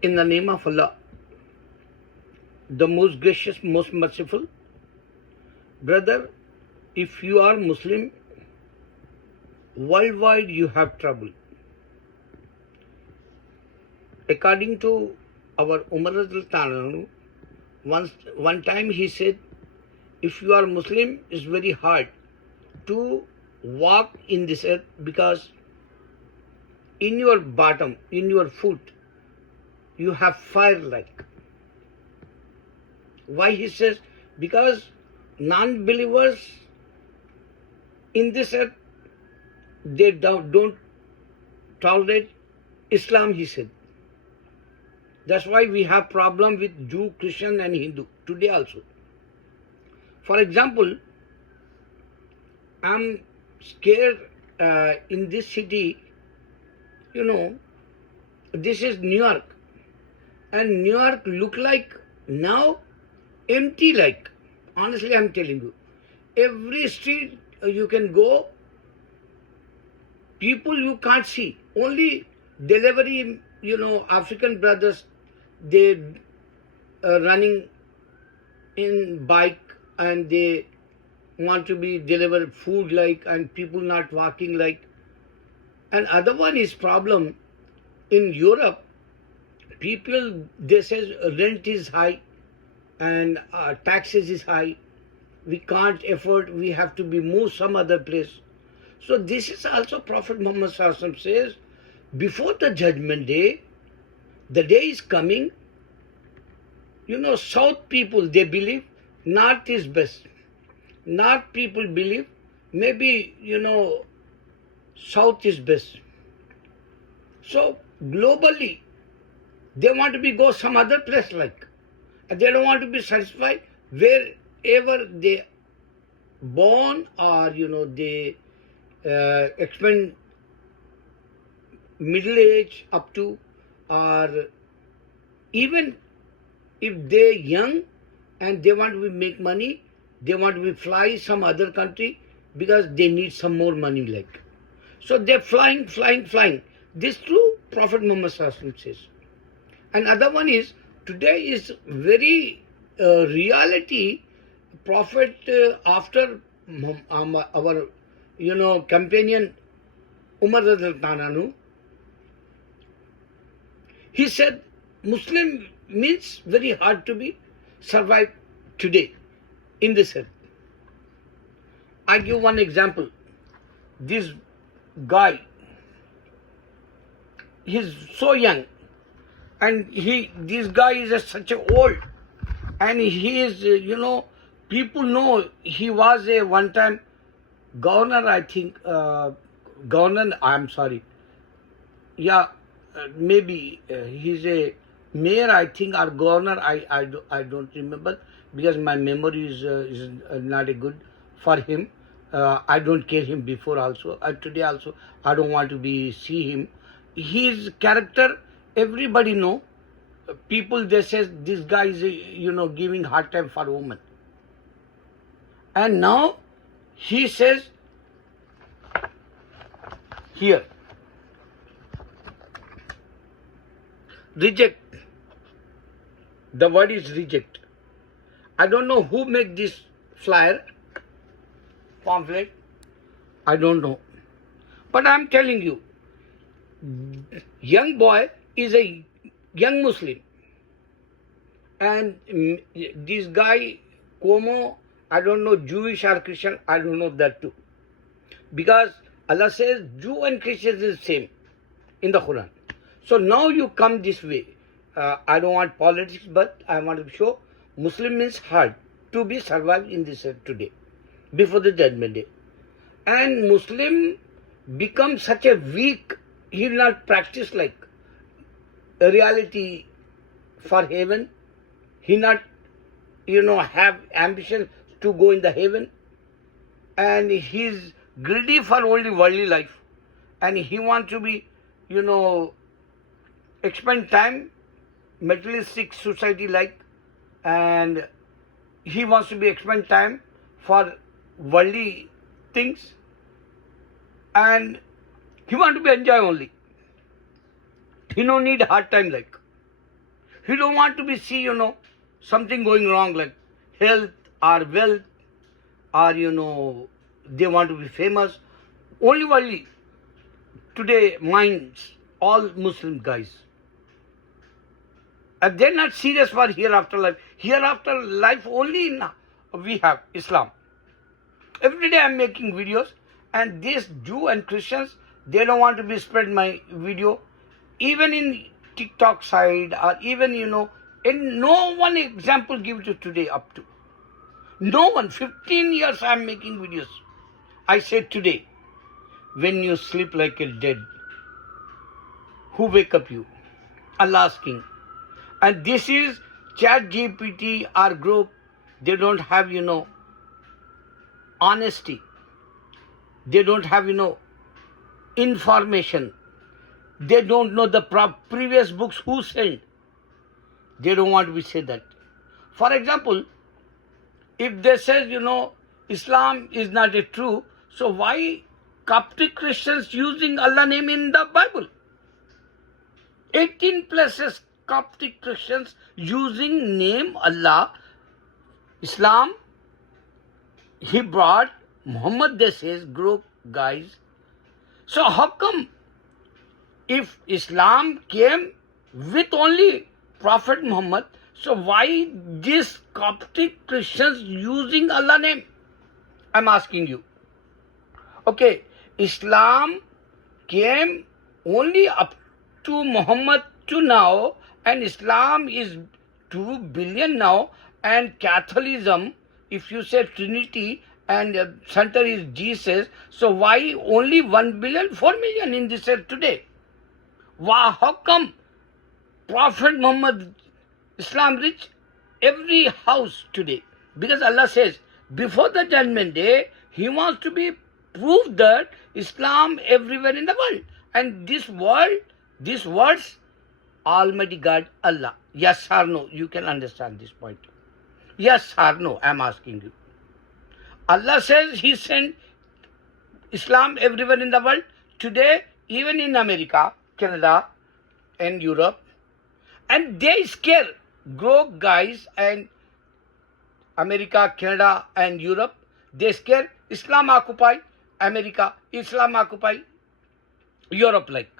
In the name of Allah, the most gracious, most merciful. Brother, if you are Muslim, worldwide you have trouble. According to our Umar Radhiyallahu anhu, one time he said, if you are Muslim, it's very hard to walk in this earth because in your bottom, in your foot, you have fire like. Why he says? Because non-believers in this earth, they don't tolerate Islam, he said. That's why we have problem with Jew, Christian and Hindu today also. For example, I'm scared in this city, this is New York. And New York look like now empty like. Honestly, I'm telling you. Every street you can go, people you can't see. Only delivery, African brothers, they running in bike and they want to be delivered food like, and people not walking like. And other one is problem in Europe. People, they say rent is high and taxes is high. We can't afford, we have to be moved some other place. So this is also Prophet Muhammad says, before the judgment day, the day is coming, South people, they believe North is best. North people believe maybe, South is best. So globally, they want to go some other place like. They don't want to be satisfied wherever they born or, they expend middle age up to, or even if they're young and they want to make money, they want to fly some other country because they need some more money like. So they're flying. This true Prophet Muhammad says. Another one is, today is very reality. Prophet after our companion Umar Radhiyallahu anhu, he said Muslim means very hard to be survive today in this earth. I give one example. This guy, he's so young. And this guy is such a old, and he is, people know he was a one time governor, I think, maybe he's a mayor, I think, or governor, I don't remember, because my memory is not a good for him. I don't care him before also, today also, I don't want to see him. His character, everybody know. People, they say this guy is, giving hard time for women. And now he says here, reject. The word is reject. I don't know who made this flyer, pamphlet. I don't know. But I'm telling you, young boy is a young Muslim, and this guy Cuomo, I don't know Jewish or Christian, I don't know that too, because Allah says Jew and Christians is the same in the Quran. So now you come this way. I don't want politics, but I want to show Muslim means hard to be survived in this earth today before the judgment day. And Muslim becomes such a weak, he will not practice like a reality for heaven. He not, have ambition to go in the heaven. And he's greedy for only worldly life. And he wants to be, expend time, materialistic society like, and he wants to be expend time for worldly things, and he wants to be enjoy only. He no need hard time like. He don't want to be see, something going wrong like health or wealth or, they want to be famous. Only today minds all Muslim guys. And they're not serious for hereafter life. Hereafter life only we have Islam. Every day I'm making videos, and these Jew and Christians, they don't want to be spread my video, even in TikTok side or even, and no one example give to today up to. No one. 15 years I'm making videos. I said today, when you sleep like a dead, who wake up you? Allah asking. And this is ChatGPT, our group. They don't have, honesty. They don't have, information. They don't know the previous books who sent. They don't want to say that. For example, if they say, Islam is not a true, so why Coptic Christians using Allah name in the Bible? 18 places Coptic Christians using name Allah. Islam, he brought Muhammad, they says, group guys. So how come if Islam came with only Prophet Muhammad, so why these Coptic Christians using Allah name? I'm asking you. Okay, Islam came only up to Muhammad to now, and Islam is 2 billion now, and Catholicism, if you say Trinity and center is Jesus, so why only 1 billion, 4 million in this earth today? Wow, how come Prophet Muhammad, Islam reach every house today? Because Allah says, before the judgment day, He wants to be proved that Islam everywhere in the world. And this world, these words, Almighty God, Allah. Yes or no? You can understand this point. Yes or no? I am asking you. Allah says He sent Islam everywhere in the world. Today, even in America, Canada, and Europe, and they scare broke guys and America, Canada, and Europe. They scare Islam occupy America, Islam occupy Europe like.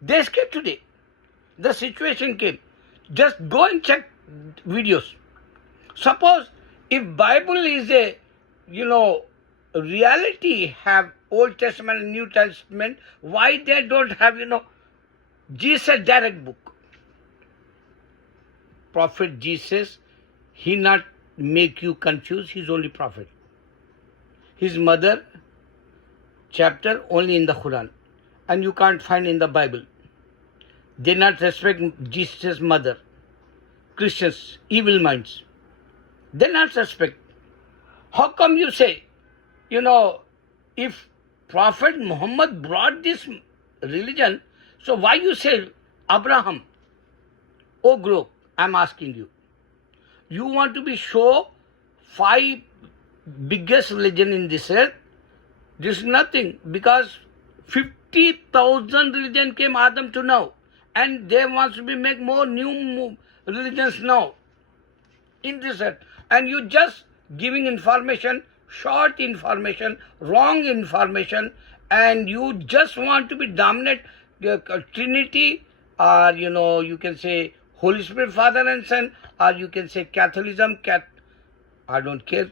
They scare today. The situation came. Just go and check videos. Suppose if Bible is a, reality, have Old Testament and New Testament, why they don't have, Jesus direct book? Prophet Jesus, he not make you confused, he's only prophet. His mother, chapter only in the Quran, and you can't find in the Bible. They not respect Jesus' mother. Christians, evil minds. They not respect. How come you say, if Prophet Muhammad brought this religion, so why you say Abraham? Oh group, I'm asking you. You want to be show 5 biggest religion in this earth? This is nothing, because 50,000 religion came Adam to now, and they want to be make more new religions now in this earth. And you just giving information, short information, wrong information, and you just want to be dominant Trinity, or you can say Holy Spirit, Father and Son, or you can say Catholicism. I don't care,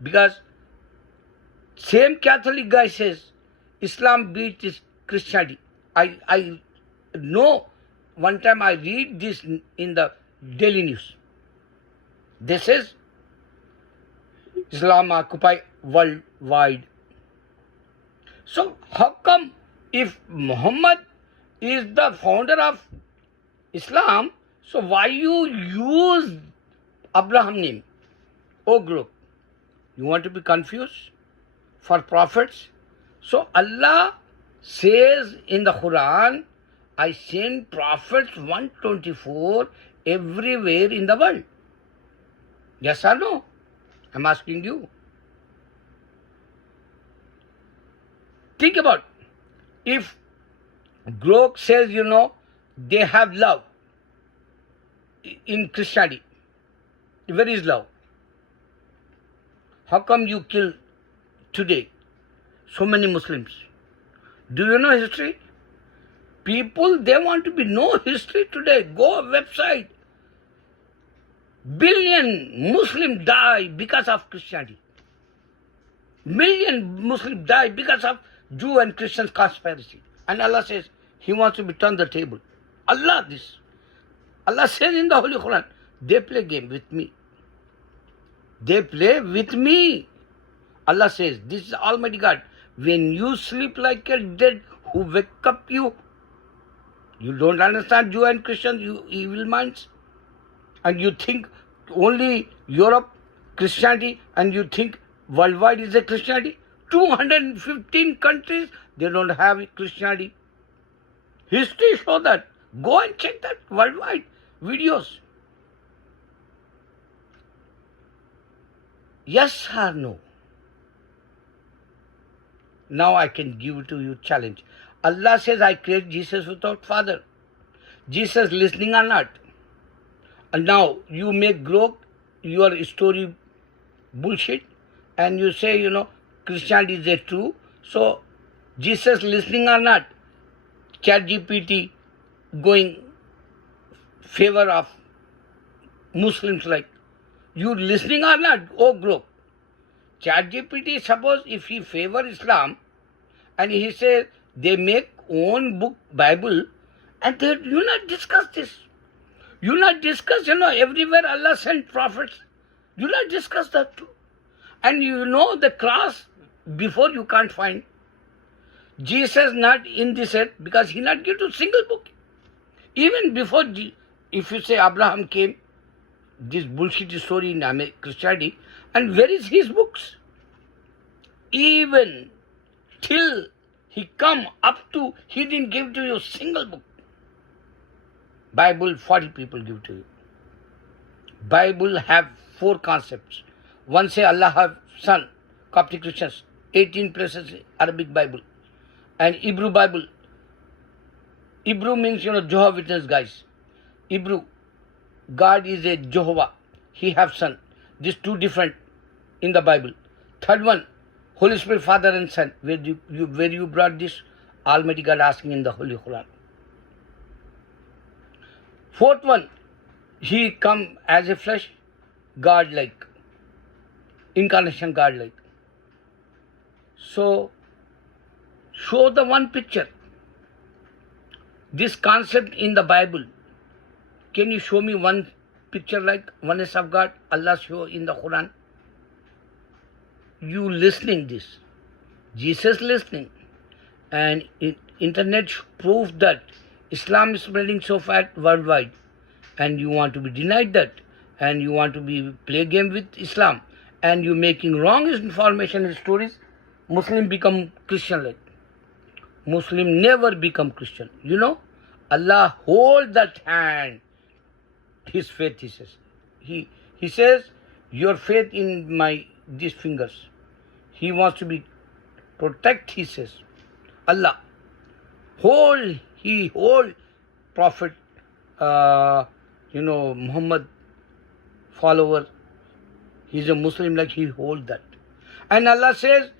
because same Catholic guy says Islam beat is Christianity. I know. One time I read this in the Daily News. This is Islam occupy worldwide. So how come if Muhammad is the founder of Islam, so why you use Abraham name? Oh group, you want to be confused for prophets? So Allah says in the Quran, I send prophets 124 everywhere in the world. Yes or no? I'm asking you. Think about, if Grok says, they have love. in Christianity? Where is love? How come you kill today so many Muslims? Do you know history? People, they want to be know history today. Go website. Billion Muslims die because of Christianity. Million Muslims die because of Jew and Christian conspiracy. And Allah says He wants to turn the table. Allah says in the Holy Quran, they play game with me. They play with me. Allah says, this is Almighty God. When you sleep like a dead, who wake up you? You don't understand Jew and Christians, you evil minds. And you think only Europe, Christianity, and you think worldwide is a Christianity? 215 countries, they don't have Christianity. History show that. Go and check that worldwide videos. Yes or no? Now I can give to you challenge. Allah says, I create Jesus without father. Jesus listening or not? And now you make grow your story bullshit and you say, Christianity is a true. So Jesus listening or not? ChatGPT going favor of Muslims like. You listening or not? Oh, grow. ChatGPT, suppose if he favor Islam and he says they make own book, Bible, and they you not discuss this. You not discuss, everywhere Allah sent prophets. You not discuss that too. And the cross before you can't find. Jesus not in this earth because he not give to single book. Even before, if you say Abraham came, this bullshit story in Christianity, and where is his books? Even till he come up to, he didn't give to you single book. Bible, 40 people give to you. Bible have 4 concepts. One say Allah have son, Coptic Christians, 18 places Arabic Bible. And Hebrew Bible. Hebrew means, Jehovah Witness guys. Hebrew. God is a Jehovah. He have son. These 2 different in the Bible. Third one, Holy Spirit, Father and Son. Where you brought this? Almighty God asking in the Holy Quran. Fourth one, He come as a flesh, God-like. Incarnation God-like. So, show the one picture. This concept in the Bible. Can you show me one picture like oneness of God? Allah show in the Quran. You listening this. Jesus listening. And internet proof that Islam is spreading so fast worldwide. And you want to be denied that. And you want to be play game with Islam. And you making wrong information and stories. Muslim become Christian like. Muslim never become Christian. Allah hold that hand. His faith, he says. He says, your faith in these fingers. He wants to be protect, he says. Allah. He hold Prophet, Muhammad follower. He's a Muslim like he hold that. And Allah says,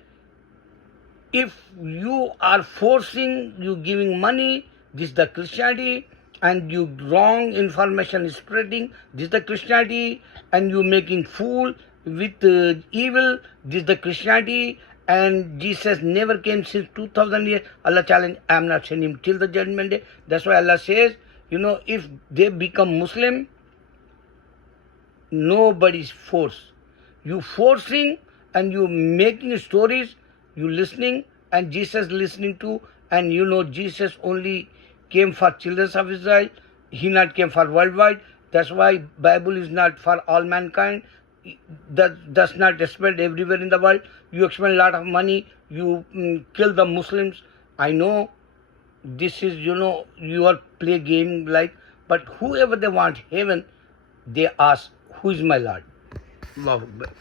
if you are forcing, you giving money, this is the Christianity, and you wrong information is spreading, this is the Christianity, and you making fool with evil, this is the Christianity, and Jesus never came since 2000 years. Allah challenge, I am not sending him till the judgment day. That's why Allah says, if they become Muslim, nobody's force. You forcing and you making stories, you listening, and Jesus listening to, and Jesus only came for children of Israel. He not came for worldwide. That's why Bible is not for all mankind. That does not spread everywhere in the world. You spend a lot of money. You kill the Muslims. I know this is, your play game like, but whoever they want heaven, they ask, who is my Lord? Allahu Akbar.